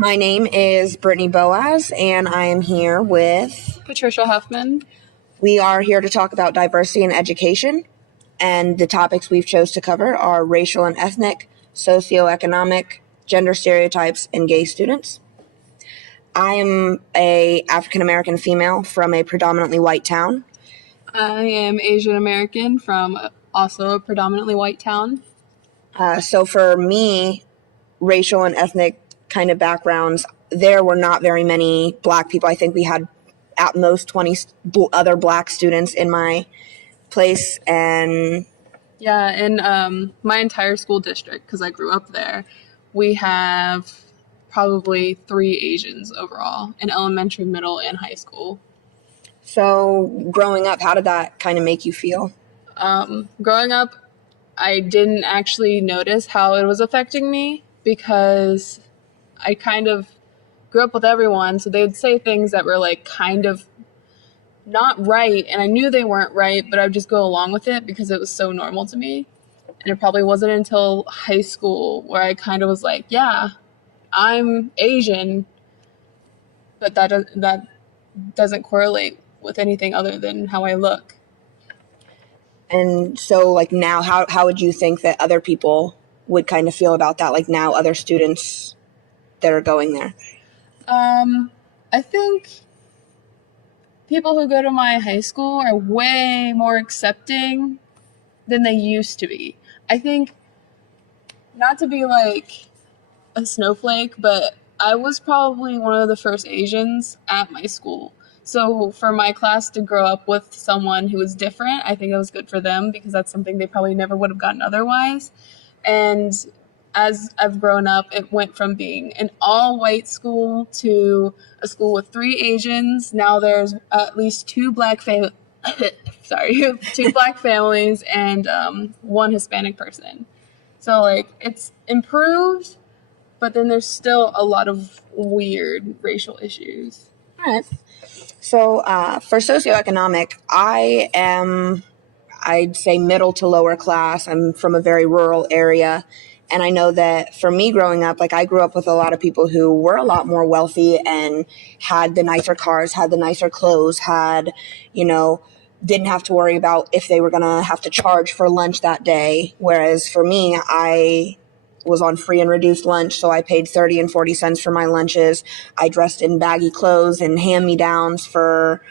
My name is Brittany Boaz, and I am here with Patricia Huffman. We are here to talk about diversity in education, and the topics we've chose to cover are racial and ethnic, socioeconomic, gender stereotypes, and gay students. I am a African American female from a predominantly white town. I am Asian American from also a predominantly white town. So for me, racial and ethnic kind of backgrounds, there were not very many Black people. I think we had at most 20 other Black students in my place. And yeah, in my entire school district, because I grew up there, we have probably 3 Asians overall in elementary, middle, and high school. So growing up, how did that kind of make you feel? Growing up, I didn't actually notice how it was affecting me because I kind of grew up with everyone, so they would say things that were like kind of not right, and I knew they weren't right, but I would just go along with it because it was so normal to me. And it probably wasn't until high school where I kind of was like, yeah, I'm Asian, but that doesn't correlate with anything other than how I look. And so, like, now, how would you think that other people would kind of feel about that? Like, now, other students that are going there? I think people who go to my high school are way more accepting than they used to be. I think, not to be like a snowflake, but I was probably one of the first Asians at my school. So for my class to grow up with someone who was different, I think it was good for them because that's something they probably never would have gotten otherwise. And as I've grown up, it went from being an all-white school to a school with 3 Asians. Now there's at least 2 black two black families and 1 Hispanic person. So like it's improved, but then there's still a lot of weird racial issues. All right. So for socioeconomic, I'd say middle to lower class. I'm from a very rural area. And I know that for me growing up, like I grew up with a lot of people who were a lot more wealthy and had the nicer cars, had the nicer clothes, didn't have to worry about if they were going to have to charge for lunch that day. Whereas for me, I was on free and reduced lunch, so I paid 30 and 40 cents for my lunches. I dressed in baggy clothes and hand-me-downs for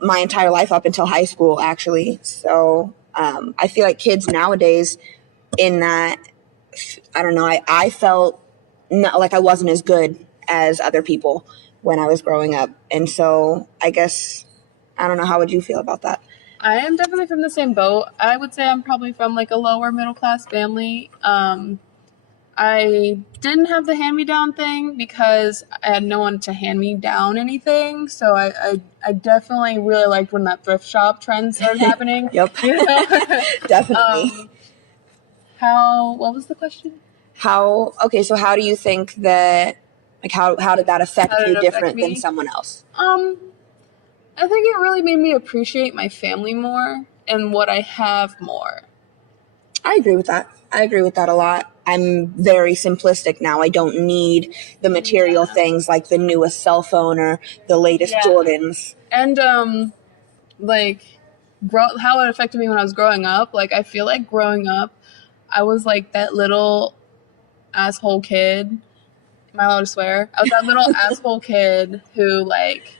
my entire life up until high school, actually. So I feel like kids nowadays in that, I don't know, I felt not like I wasn't as good as other people when I was growing up. And so I guess, I don't know, how would you feel about that? I am definitely from the same boat. I would say I'm probably from like a lower middle class family. I didn't have the hand-me-down thing because I had no one to hand me down anything. So I definitely really liked when that thrift shop trend started happening. Yep. Definitely. What was the question? So how do you think that, like, how did that affect you different than someone else? I think it really made me appreciate my family more and what I have more. I agree with that. I agree with that a lot. I'm very simplistic now. I don't need the material things like the newest cell phone or the latest Jordans. And, how it affected me when I was growing up, like, I feel like growing up, I was, like, that little asshole kid. Am I allowed to swear? I was that little asshole kid who, like,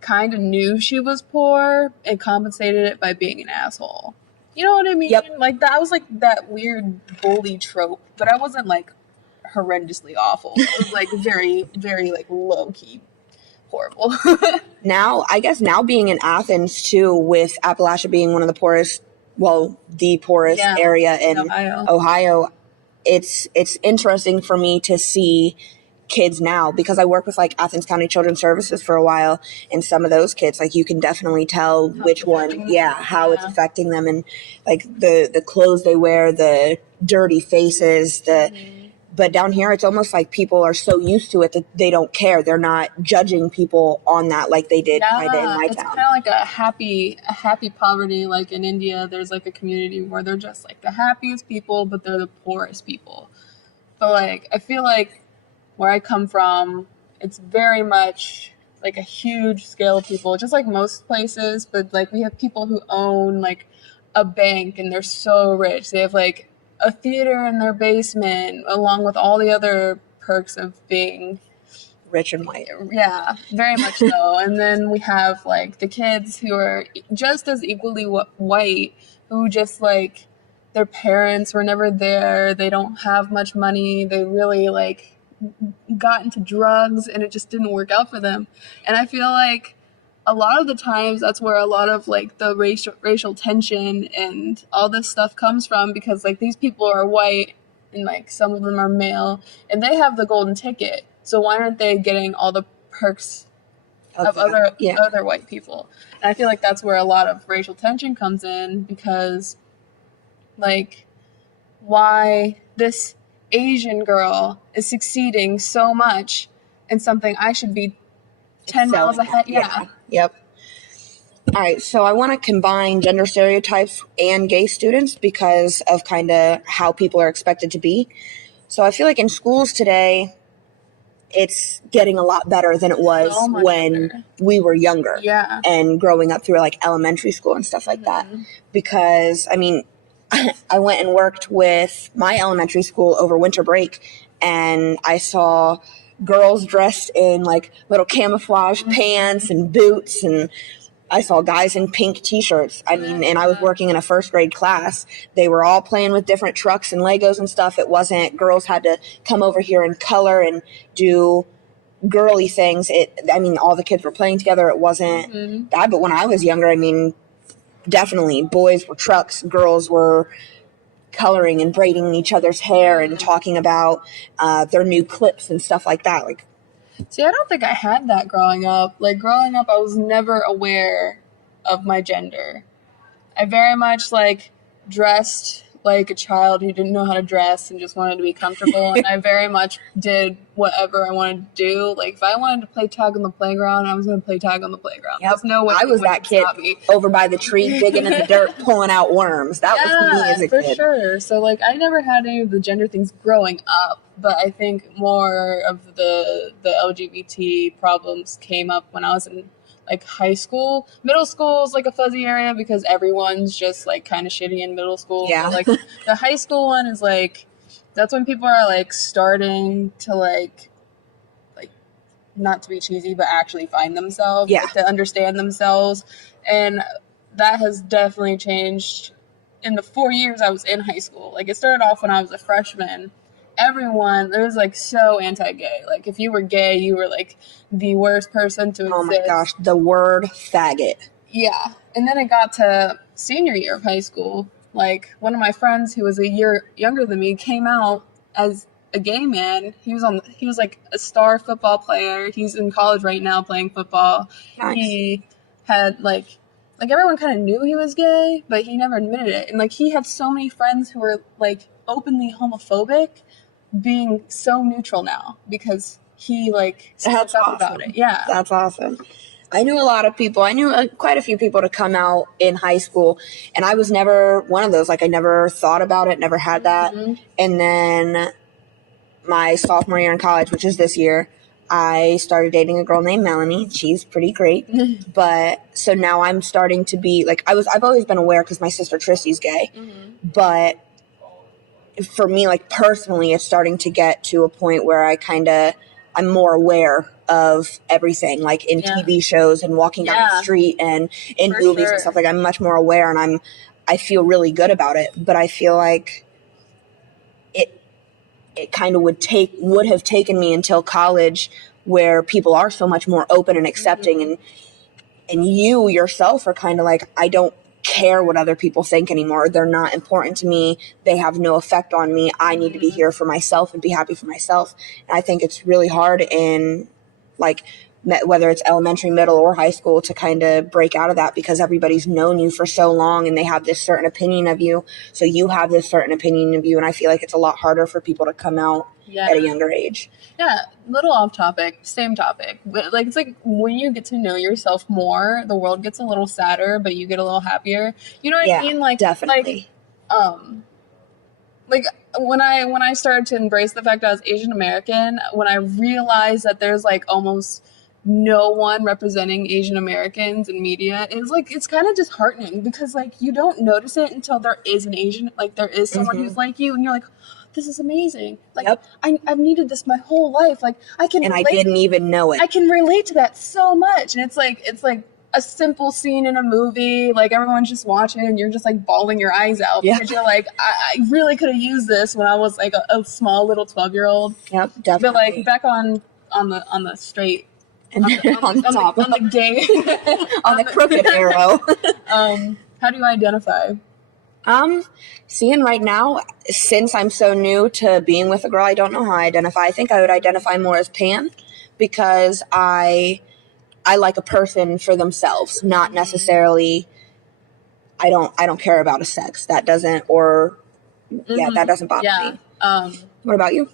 kind of knew she was poor and compensated it by being an asshole. You know what I mean? Yep. Like, that was, like, that weird bully trope, but I wasn't, like, horrendously awful. It was, like, very, very, like, low-key horrible. Now, I guess now being in Athens, too, with Appalachia being one of the poorest area in Ohio, it's interesting for me to see kids now because I work with like Athens County Children's Services for a while, and some of those kids, like you can definitely tell how it's affecting them, and like the clothes they wear, the dirty faces, but down here it's almost like people are so used to it that they don't care. They're not judging people on that like they did kind of in my town. It's kind of like a happy poverty. Like in India, there's like a community where they're just like the happiest people, but they're the poorest people. But like I feel like where I come from, it's very much like a huge scale of people, just like most places, but like we have people who own like a bank and they're so rich. They have like a theater in their basement along with all the other perks of being Rich and white. yeah, very much so. And then we have like the kids who are just as equally white, who just like their parents were never there. They don't have much money. They really like got into drugs and it just didn't work out for them. And I feel like a lot of the times that's where a lot of like the racial tension and all this stuff comes from, because like these people are white and like some of them are male and they have the golden ticket. So why aren't they getting all the perks of other white people? And I feel like that's where a lot of racial tension comes in, because like why this Asian girl is succeeding so much in something I should be 10 miles ahead. Yeah. Yep. All right, so I want to combine gender stereotypes and gay students because of kind of how people are expected to be. So I feel like in schools today, it's getting a lot better than it was when we were younger and growing up through like elementary school and stuff like that. Because, I mean, I went and worked with my elementary school over winter break, and I saw girls dressed in like little camouflage pants and boots, and I saw guys in pink t-shirts. I mean, and I was working in a first grade class. They were all playing with different trucks and Legos and stuff. It wasn't girls had to come over here and color and do girly things. I mean, all the kids were playing together. It wasn't bad. But when I was younger, I mean, definitely boys were trucks, girls were coloring and braiding each other's hair and talking about their new clips and stuff like that. Like, see, I don't think I had that growing up. Like, growing up, I was never aware of my gender. I very much, like, dressed like a child who didn't know how to dress and just wanted to be comfortable. And I very much did whatever I wanted to do. Like, if I wanted to play tag on the playground, I was going to play tag on the playground. Yep. There's no way I was that kid over by the tree digging in the dirt, pulling out worms. That was me as a kid. For sure. So, like, I never had any of the gender things growing up. But I think more of the LGBT problems came up when I was in like high school. Middle school is like a fuzzy area because everyone's just like kind of shitty in middle school. Yeah. But, like the high school one is like, that's when people are like starting to like not to be cheesy, but actually find themselves, like, to understand themselves. And that has definitely changed in the 4 years I was in high school. Like, it started off when I was a freshman. Everyone, it was like so anti-gay. Like, if you were gay, you were like the worst person to exist. Oh my gosh, the word faggot. Yeah. And then it got to senior year of high school. Like, one of my friends who was a year younger than me came out as a gay man. He was like a star football player. He's in college right now playing football. Nice. He had like everyone kind of knew he was gay, but he never admitted it. And like, he had so many friends who were like openly homophobic, being so neutral now because he like spoke up about it. Yeah, that's awesome. I knew a lot of people. I knew quite a few people to come out in high school, and I was never one of those. Like, I never thought about it, never had that. And then my sophomore year in college, which is this year, I started dating a girl named Melanie. She's pretty great. But so now I'm starting to be like, I've always been aware because my sister Tristy's gay, but for me, like personally, it's starting to get to a point where I'm more aware of everything, like in TV shows and walking down the street and in movies and stuff. Like, I'm much more aware, and I feel really good about it. But I feel like it kind of would have taken me until college, where people are so much more open and accepting, and you yourself are kind of like, I don't care what other people think anymore. They're not important to me. They have no effect on me. I need to be here for myself and be happy for myself. And I think it's really hard in like whether it's elementary, middle, or high school to kind of break out of that, because everybody's known you for so long and they have this certain opinion of you. So you have this certain opinion of you. And I feel like it's a lot harder for people to come out at a younger age. Yeah, little off topic, same topic. But like, it's like when you get to know yourself more, the world gets a little sadder, but you get a little happier. You know what I mean? Like, definitely. Like, like when I started to embrace the fact that I was Asian American, when I realized that there's like almost no one representing Asian Americans in media, it's kind of disheartening because like you don't notice it until there is an Asian, like there is someone who's like you, and you're like, this is amazing. Like I've needed this my whole life. Like I didn't even know it. I can relate to that so much, and it's like a simple scene in a movie, like everyone's just watching and you're just like bawling your eyes out because you're like, I really could have used this when I was like a small little 12-year-old. Yep, definitely. But like back on the straight, and on the gay, on the crooked arrow. How do you identify? Seeing right now, since I'm so new to being with a girl, I don't know how I identify. I think I would identify more as pan because I like a person for themselves, not necessarily. I don't care about a sex. That doesn't, or that doesn't bother me. What about you?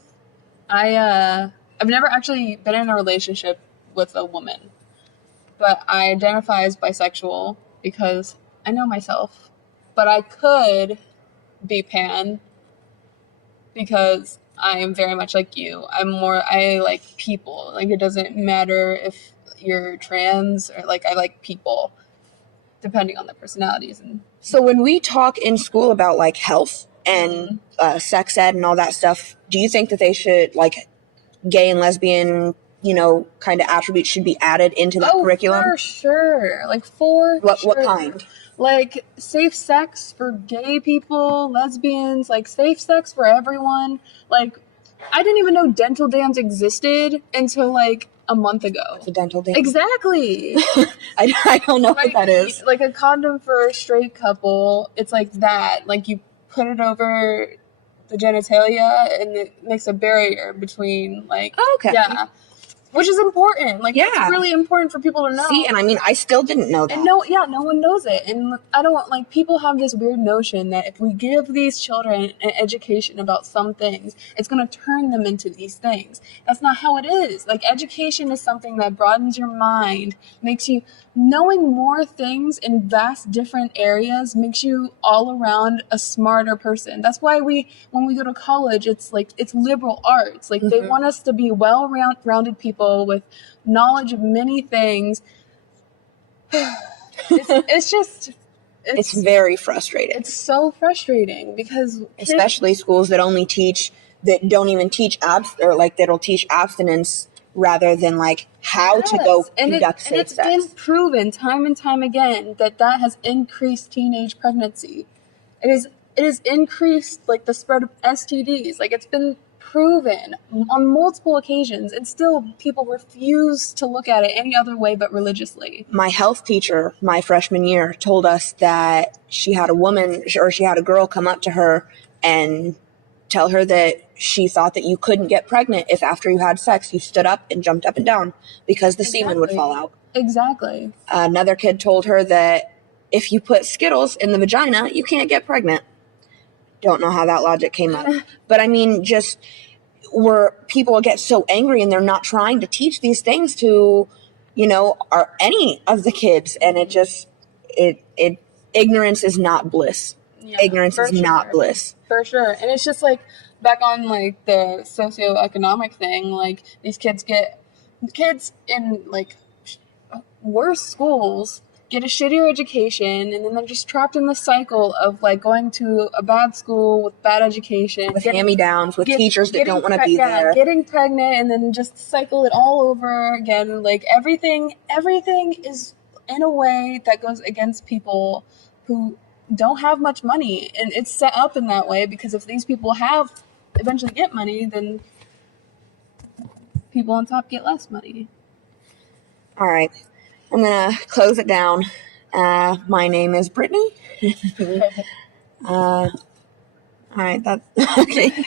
I've never actually been in a relationship with a woman, but I identify as bisexual because I know myself. But I could be pan because I am very much like you. I like people. Like it doesn't matter if you're trans or like I like people depending on their personalities. And so when we talk in school about like health and sex ed and all that stuff, do you think that they should like gay and lesbian, kind of attributes should be added into that curriculum? For sure. Like what kind? Like safe sex for gay people, lesbians, like safe sex for everyone. Like I didn't even know dental dams existed until like a month ago. What's a dental dam? Exactly. I don't know what that is. Like a condom for a straight couple, it's like that. Like you put it over the genitalia and it makes a barrier between like which is important. Like it's really important for people to know. See, and I mean, I still didn't know that. And no one knows it. And I don't like people have this weird notion that if we give these children an education about some things, it's going to turn them into these things. That's not how it is. Like education is something that broadens your mind, makes you knowing more things in vast different areas, makes you all around a smarter person. That's why when we go to college, it's liberal arts. Like they want us to be well-rounded people with knowledge of many things. It's very frustrating. It's so frustrating because especially schools that don't even teach that'll teach abstinence rather than like how to go conduct safe sex. And it's been proven time and time again that has increased teenage pregnancy. It has increased like the spread of STDs. Like it's been proven on multiple occasions, and still people refuse to look at it any other way but religiously. My health teacher, my freshman year, told us that she had a girl come up to her and tell her that she thought that you couldn't get pregnant if after you had sex you stood up and jumped up and down because the semen would fall out. Exactly. Another kid told her that if you put Skittles in the vagina, you can't get pregnant. Don't know how that logic came up. But I mean, just where people get so angry and they're not trying to teach these things to, any of the kids. And ignorance is not bliss. Yeah, ignorance is not bliss. For sure. And it's just like back on like the socioeconomic thing, like these kids in like worse schools get a shittier education, and then they're just trapped in the cycle of like going to a bad school with bad education, with hand-me-downs, with teachers that don't want to be there, getting pregnant, and then just cycle it all over again. Like everything is in a way that goes against people who don't have much money, and it's set up in that way because if these people eventually get money, then people on top get less money. All right. I'm going to close it down. My name is Brittany. All right. That's okay.